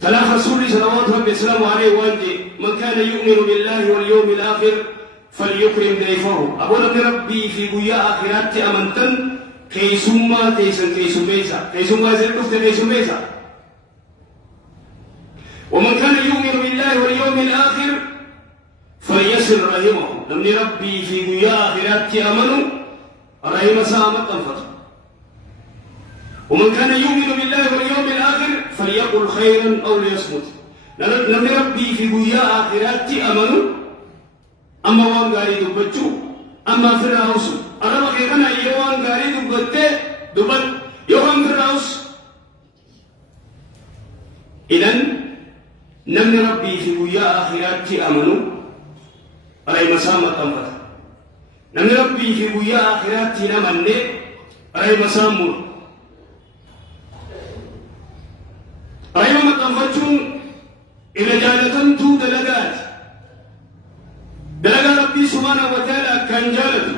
تلا رسول صلوات ربي السلام عليه وانجي من كان يؤمن بالله واليوم الآخر فليكرم ضيفه أقول ربي في قيا آخرات أمنتن كيسوما تيسن كيسوميسا كيسوما زلقفت كيسوميسا ومن كان يؤمن بالله واليوم الآخر فليصل رحمه لمن ربي في قيا آخرات أمنوا رحم سامة الفتح ومن كان يؤمن بالله واليوم الآخر فليقل خيرا أو ليصمت لمن ربي في قيا آخرات أمنوا أما وان غاري دبتشو أما في الراوس أنا بقينا يوان غاري دبتة دبت يوان في الراوس إذن نمن ربي في قيا آخرات أمنوا رأي مسامة تنفت نمن ربي في قيا آخرات نمن رأي مسامة رأي ما تنفتشون إلى جالتن تو دلقات دلقا ربي سبحانه وتعالى كان جالته